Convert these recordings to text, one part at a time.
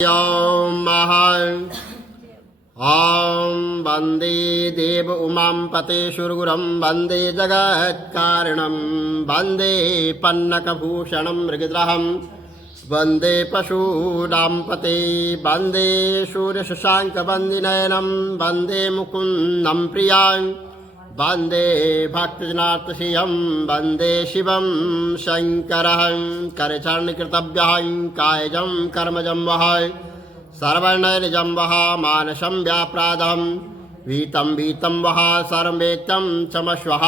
ॐ वन्दे देव उमां पतेशुरगुरं वन्दे जगत्कारणं वन्दे पन्नकभूषणं मृगद्रहं वन्दे पशूनां पते वन्दे सूर्यशशाङ्कवन्दिनयनं वन्दे मुकुन्दं प्रियां वन्दे भक्तजनार्तश्रियं वन्दे शिवं शङ्करं करचरणकृतभ्यः कायजं कर्मजं वः सर्वनैर्जं वः मानसं व्याप्रादं वीतं वः सर्वेतं चमस्वः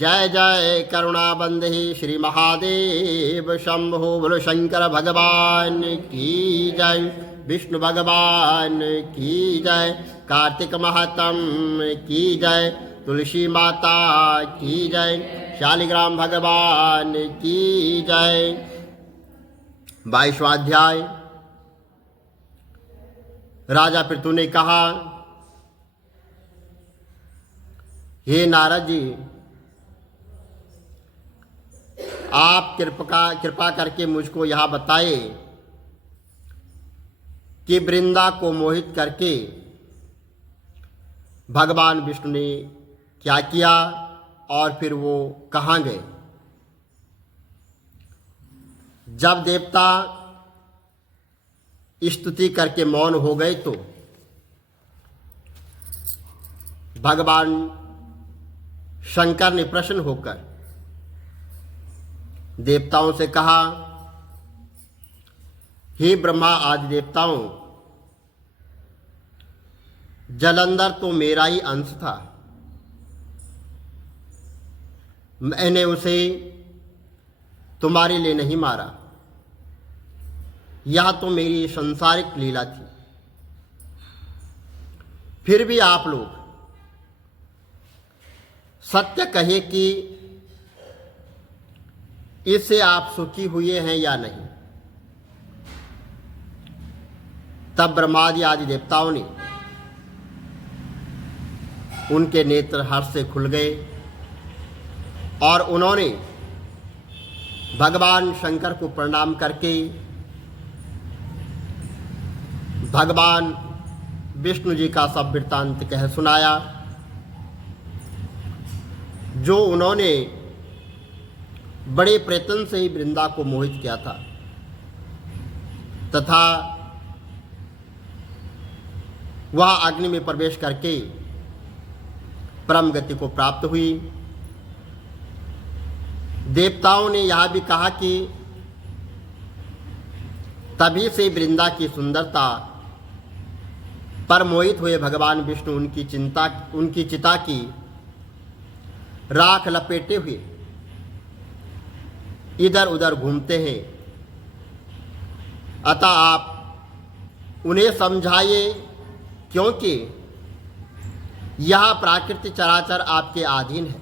जय जय करुणाबंधे श्री महादेव शंभो बोलो शंकर भगवान की जय, विष्णु भगवान की जय, कार्तिक महात्म की जय, तुलसी माता की जय, शालिग्राम भगवान की जय। 22वां अध्याय। राजा पृथु ने कहा, हे नारद जी, आप कृपा करके मुझको यह बताए कि वृंदा को मोहित करके भगवान विष्णु ने क्या किया और फिर वो कहाँ गए। जब देवता स्तुति करके मौन हो गए तो भगवान शंकर ने प्रसन्न होकर देवताओं से कहा, हे ब्रह्मा आदि देवताओं, जलंधर तो मेरा ही अंश था। मैंने उसे तुम्हारे लिए नहीं मारा, यह तो मेरी संसारिक लीला थी। फिर भी आप लोग सत्य कहे कि इससे आप सुखी हुए हैं या नहीं। तब ब्रह्मादि आदि देवताओं ने, उनके नेत्र हर्ष से खुल गए और उन्होंने भगवान शंकर को प्रणाम करके भगवान विष्णु जी का सब वृत्तांत कह सुनाया, जो उन्होंने बड़े प्रयत्न से ही वृंदा को मोहित किया था तथा वह अग्नि में प्रवेश करके परम गति को प्राप्त हुई। देवताओं ने यह भी कहा कि तभी से वृंदा की सुंदरता पर मोहित हुए भगवान विष्णु उनकी चिता की राख लपेटे हुए इधर उधर घूमते हैं। अतः आप उन्हें समझाइए, क्योंकि यह प्राकृतिक चराचर आपके अधीन है।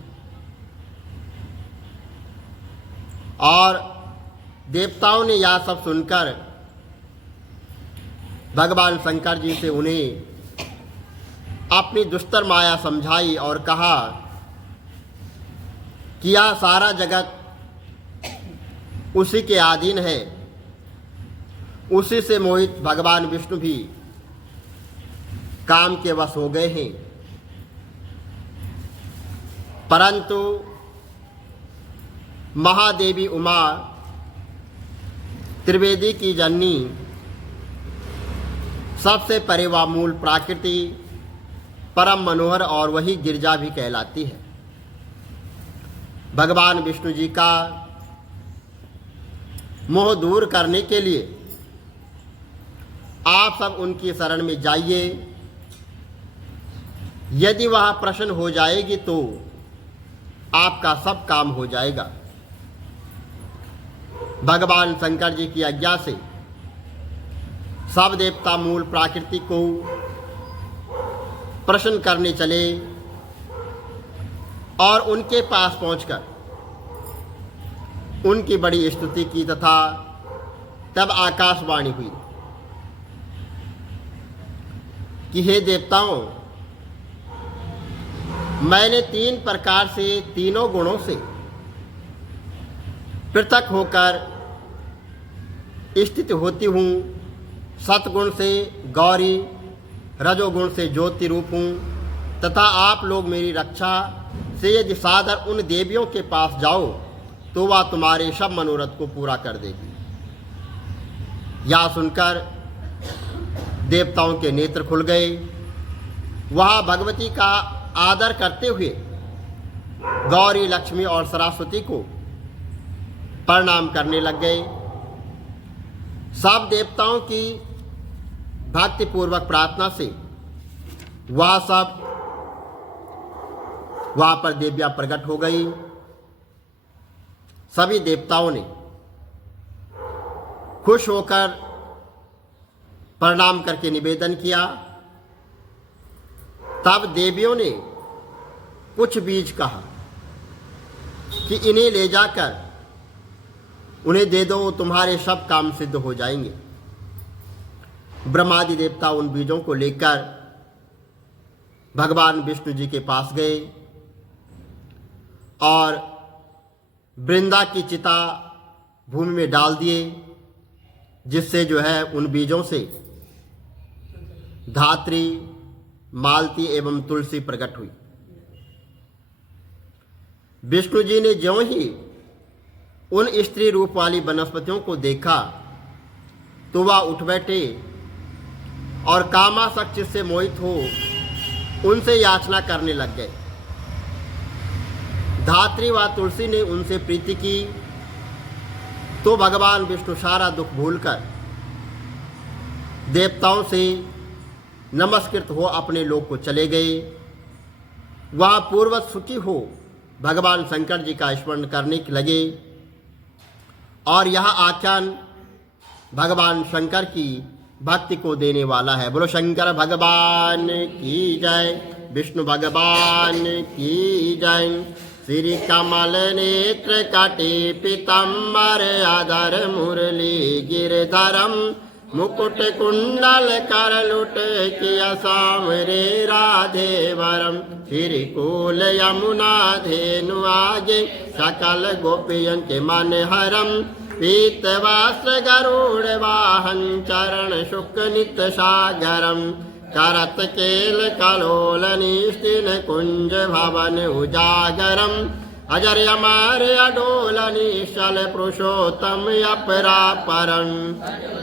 और देवताओं ने यह सब सुनकर भगवान शंकर जी से उन्हें अपनी दुस्तर माया समझाई और कहा कि यह सारा जगत उसी के अधीन है। उसी से मोहित भगवान विष्णु भी काम के वश हो गए हैं। परंतु महादेवी उमा त्रिवेदी की जननी सबसे परे व मूल प्राकृति परम मनोहर और वही गिरजा भी कहलाती है। भगवान विष्णु जी का मोह दूर करने के लिए आप सब उनकी शरण में जाइए। यदि वह प्रसन्न हो जाएगी तो आपका सब काम हो जाएगा। भगवान शंकर जी की आज्ञा से सब देवता मूल प्रकृति को प्रसन्न करने चले और उनके पास पहुंचकर उनकी बड़ी स्तुति की तथा तब आकाशवाणी हुई कि हे देवताओं, मैंने 3 प्रकार से तीनों गुणों से पृथक होकर स्थित होती हूँ सतगुण से गौरी, रजोगुण से ज्योति रूप हूँ, तथा आप लोग मेरी रक्षा से यदि सादर उन देवियों के पास जाओ तो वह तुम्हारे सब मनोरथ को पूरा कर देगी। यह सुनकर देवताओं के नेत्र खुल गए। वह भगवती का आदर करते हुए गौरी, लक्ष्मी और सरस्वती को प्रणाम करने लग गए। सब देवताओं की भक्तिपूर्वक प्रार्थना से वहाँ पर देवियाँ प्रकट हो गई। सभी देवताओं ने खुश होकर प्रणाम करके निवेदन किया। तब देवियों ने कुछ बीज कहा कि इन्हें ले जाकर उन्हें दे दो, तुम्हारे सब काम सिद्ध हो जाएंगे। ब्रह्मादि देवता उन बीजों को लेकर भगवान विष्णु जी के पास गए और वृंदा की चिता भूमि में डाल दिए, जिससे जो है उन बीजों से धात्री, मालती एवं तुलसी प्रकट हुई। विष्णु जी ने ज्यों ही उन स्त्री रूप वाली वनस्पतियों को देखा तो वह उठ बैठे और कामासक्ति से मोहित हो उनसे याचना करने लग गए। धात्री व तुलसी ने उनसे प्रीति की तो भगवान विष्णु सारा दुख भूलकर देवताओं से नमस्कृत हो अपने लोक को चले गए। वह पूर्वत सुखी हो भगवान शंकर जी का स्मरण करने लगे और यह आख्यान भगवान शंकर की भक्ति को देने वाला है। बोलो शंकर भगवान की जय, विष्णु भगवान की जय। श्री कमल नेत्र कटे पीताम्बर आधर मुरली गिरधरम, मुकुट कुंडल करलुट किया सांवरे राधे वरम। श्री कूल यमुना धेनु आगे सकल गोपियन के मन हरम। पीत वस्त्र गरुड़ वाहन चरण शुक नित सागरम। करत केल कलोल निष्ठिन कुंज भवन उजागरम। अजर अमर अडोल निश्चल पुरुषोत्तम अपरापरम।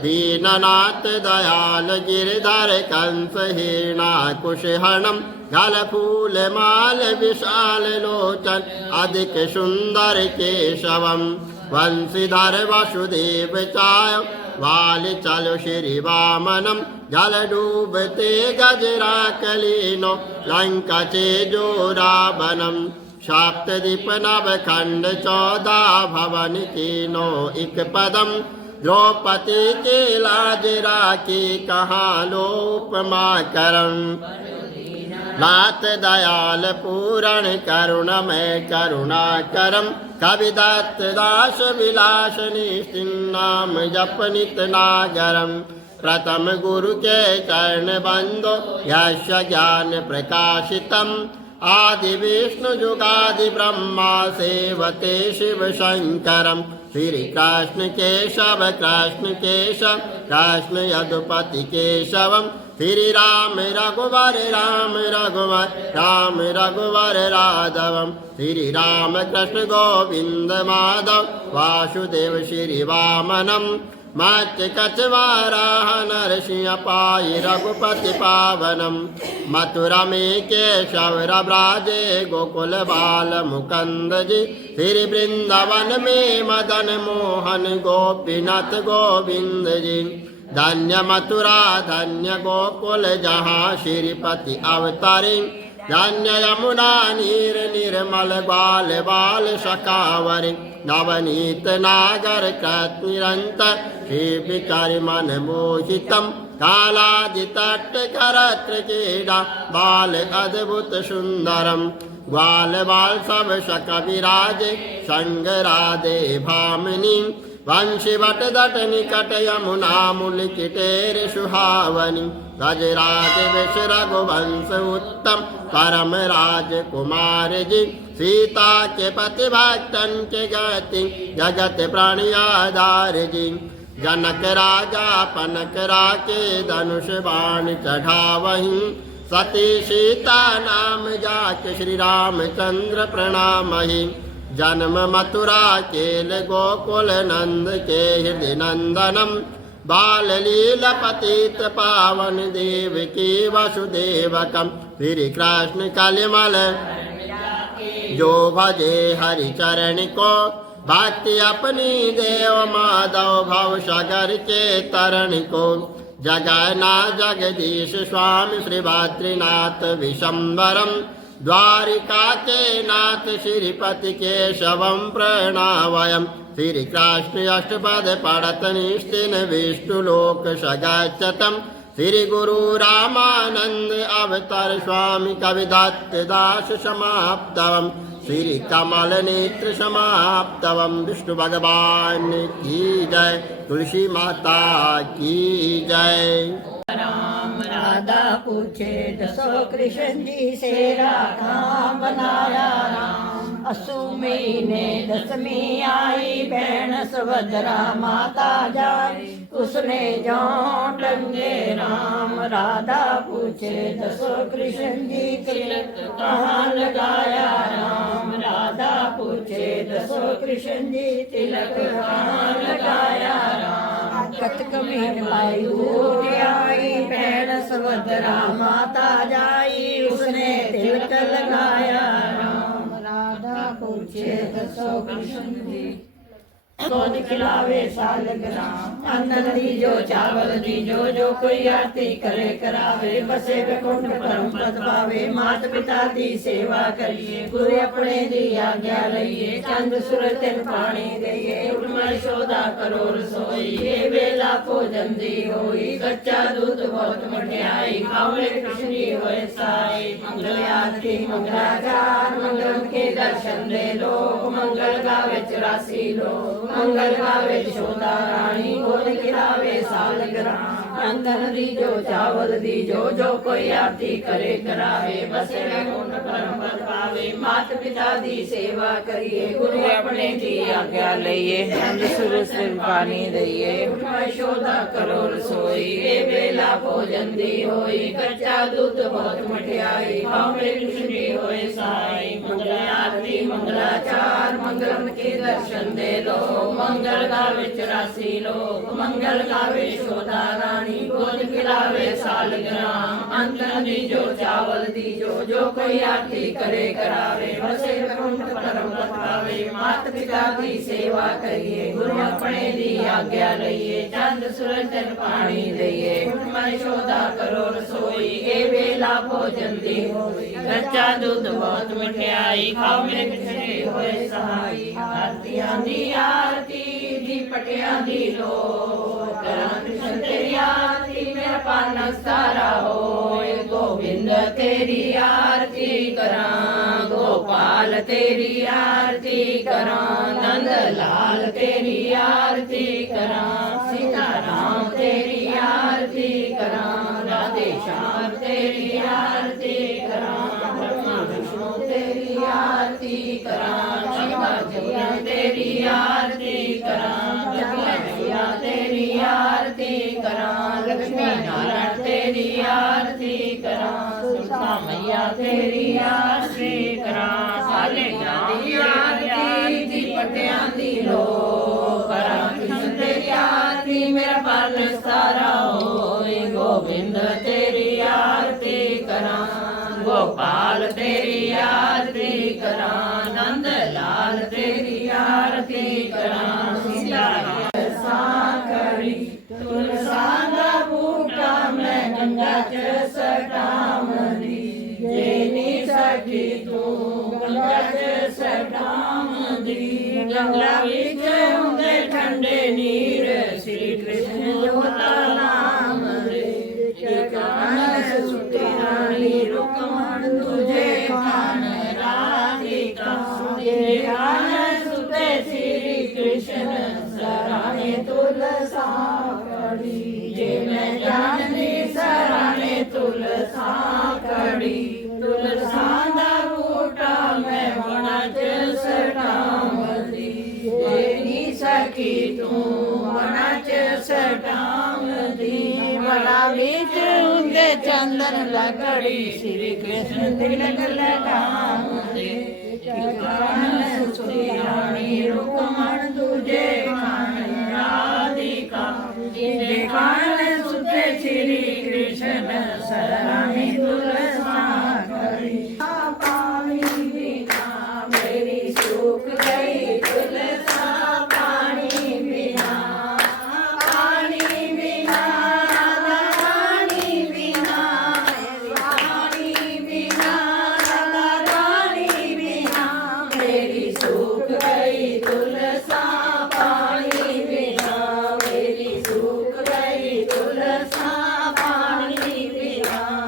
दीननाथ दयाल गिरधर कंस हीना कुशहरणम। गल फूल माल विशाल लोचन अधिक सुंदर केशवम। वंशीधर वसुदेव चाय वाल चलो श्री वामनम। जल डूबते गजरा कलीनो लंका चेजो रावणम। सप्तदीप नव खंड 14 भवन कीनो एक पदम। द्रौपदी के लाज राखी कहाँ लोपमा करम। नाथ दयाल पूरण करुणमय करुणा करम। कविदत्त दास विलास निश्चिन्नाम जप नित नागरम। प्रथम गुरु के चरण बंदो यश ज्ञान प्रकाशितम। आदि विष्णु जुगादि ब्रह्मा सेवते शिव शंकरम। श्री कृष्ण केशव कृष्ण केशव कृष्ण यदुपति केशवम। श्री राम रघुवर राम रघुवर राम रघुवर राघवम। श्री राम कृष्ण गोविंद माधव वासुदेव श्री वामनम। मत्स्य कचवाराह नरसिंह पाई रघुपति पावनम। मथुरा में केशव ब्राजे गोकुल बाल मुकुंद जी। श्री वृंदावन में मदन मोहन गोपीनाथ गोविंद जी। धन्य मथुरा धन्य गोकुल जहाँ श्रीपति अवतारी। धन्य यमुना नीर निर्मल बाल बाल सखावरी। नवनीत नागर कृत निरंतर श्री विचारि मन मोहितम। कालादितट करत्र क्रीड़ा बाल अद्भुत सुंदरम। ग्वाल बाल सब सख विराजे संग राधे भामिनी। वंशी वट दट निकट यमुना मूल किटेर सुहावनी। गजराज विष रघुवंश उत्तम परम राज कुमार जी। सीता के पति भक्तन के गति जगत प्राणी आधार जी। जनक राजा पनक राके धनुष बाण चढ़ावहीं सती सीता नाम जाके श्री रामचंद्र प्रणामहि जन्म मथुरा केल गोकुल नंद के हृदय नंदनम बाल लीला पतित पावन देव की वसुदेवकम श्री कृष्ण कलिमल जो भजे हरि चरण को भक्ति अपनी देव माधव भव सागर के तरण को जगन्ना जगदीश स्वामी श्री बद्रीनाथ विशंबरम द्वारिका के नाथ श्रीपति केशवम प्रणावयम श्री कृष्ण अष्टपद पढ़त निष्ठिन विष्णु लोक सगच्छतम श्री गुरु रामानंद अवतार स्वामी कविदत्त दास समाप्तवम श्री कमल नेत्र समाप्तवम विष्णु भगवान की जय तुलसी माता की जय। राम राधा पूछे दसो कृष्ण जी से राधा बनाया राम असु महीने दसवीं आई बहन सुभद्रा माता जाई उसने जो टंगे राम राधा पूछे दसो कृष्ण जी तिलक कहाँ लगाया राम राधा पूछे दसो कृष्ण जी तिलक कहाँ लगाया राम कतक में लाई दूध आई बहन सुभद्रा माता जाई उसने तिलक लगाया राम राधा पूछे दसो कृष्ण जी कौन खिलावे सालग्राम अन्न दीजो चावल दीजो जो कोई आरती करे करावे बसे वैकुंठ परम पद पावे मात पिता दी सेवा करिए गुरु अपने दी आज्ञा लइए चंद सुर तिल पानी दइए उठमा शोधा करो रसोई ये बेला भोजन दी होई कच्चा दूध बहुत मठियाई खावले कृष्ण जी होए साई मंगल आरती मंगलाचार मंगल के दर्शन दे लोग मंगल गावे 84 लोग मंगल गावे यशोदा रानी गोद खिलावे सालग्राम अंदर दीजो चावल दीजो जो कोई आरती करे करावे बसे वैकुंठ परम पद पावे मात पिता दी सेवा करिए गुरु अपने दी आज्ञा लइए चंद सुर सिर पानी दइए उठमा यशोदा करो रसोई ये बेला भोजन दी होई कच्चा दूध बहुत मठियाई खावले कृष्ण जी होए साई मंगल आरती मंगलाचार मंगलम के दर्शन दे लो मंगल गावे 84 लोग मंगल गावे यशोदा रानी गोद खिलावे सालग्राम अंतर दीजो चावल दीजो जो कोई आरती करे करावे बसे वैकुंठ परम पद पावे मात पिता की सेवा करिए गुरु अपने दी आज्ञा लइए चंद सूरज जल पानी दइए उठमा यशोदा करो रसोई ए बेला भोजन दी होई कच्चा दूध बहुत मठियाई खाओ मेरे कृष्ण होए सहाई आरतियां दी आरती दी पटियां दी लो करा कृष्ण तेरी आरती मेरा पाना सारा होए गोविंद तेरी आरती करा गोपाल तेरी आरती करा नंद लाल तेरी आरती करा सीताराम तेरी आरती करा राधे श्याम तेरी आरती करा ब्रह्मा विष्णु तेरी आरती करा शंकर जमुना तेरी आरती करा जगन्नाथ तेरी आरती करा लक्ष्मी नारायण तेरी आरती करा तुलसा मैया तेरी आरती करा साले दी आरती दी पटियां दी लो करा कृष्ण तेरी आरती मेरा पाल सारा होए गोविंद तेरी आरती करा गोपाल तेरी आरती करा नंद लाल तेरी आरती करा सीता साकड़ी तुलसा दा बूटा मैं गंगा च सटामदी जेनी सखी तू गंगा च सटामदी गंगा विच हुंदे ठंडे नीर श्री कृष्ण जोता नाम रे कान सुते रानी रुकमण तुझे खान राधिका ये कान सुते श्री कृष्ण सराने तुलसा कड़ी जे मैं जाननी सराने तुलसा कड़ी तुलसा दा बूटा मैं वना च सटामदी जेनी सखी तू वना च बीच उनके चंदन लगड़ी श्री कृष्ण तिलक लगाऊंगे कान सुखियाणी रुकमण तुझे खान राधिका कान सुते श्री कृष्ण सरानी तुलसा करी पानी बिना मेरी सूख गई तुलसा पानी बिना पानी बिना रानी बिना रानी बिना रानी बिना मेरी सूख गई तुलसा पानी बिना मेरी सूख गई तुलसा पानी बिना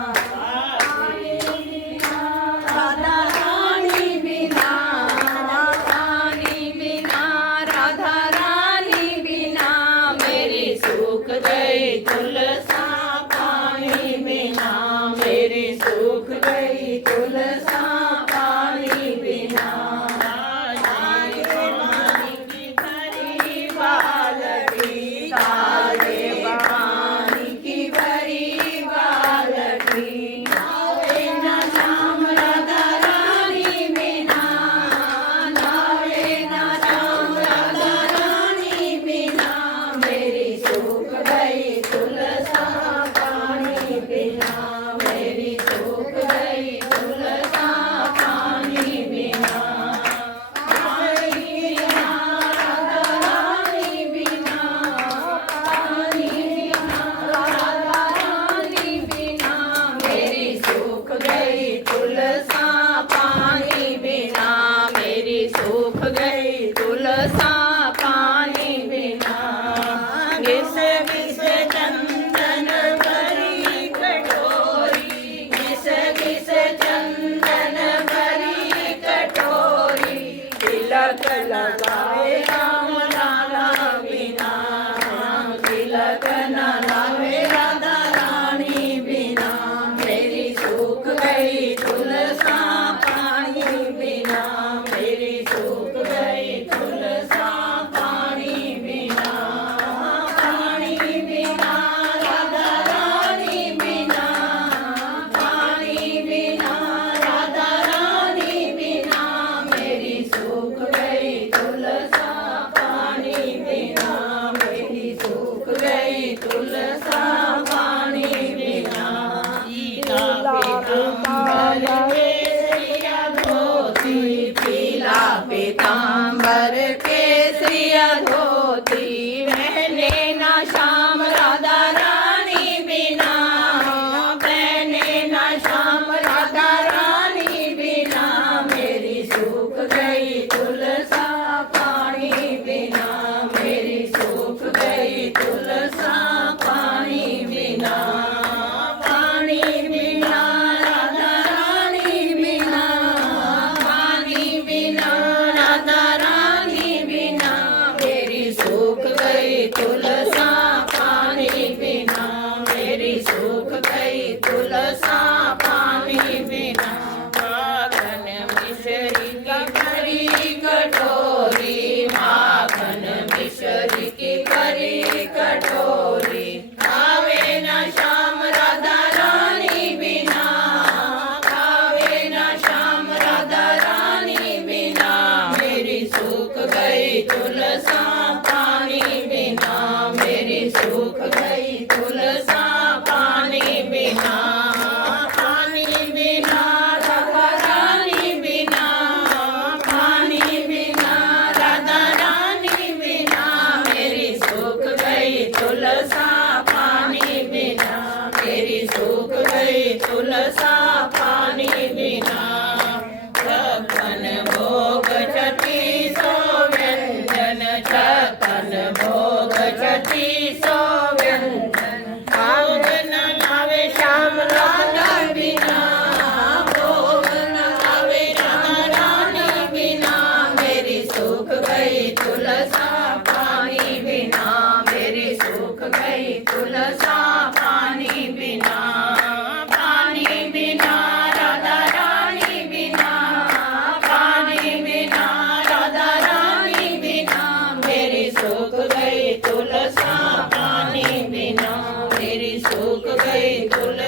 गई कुल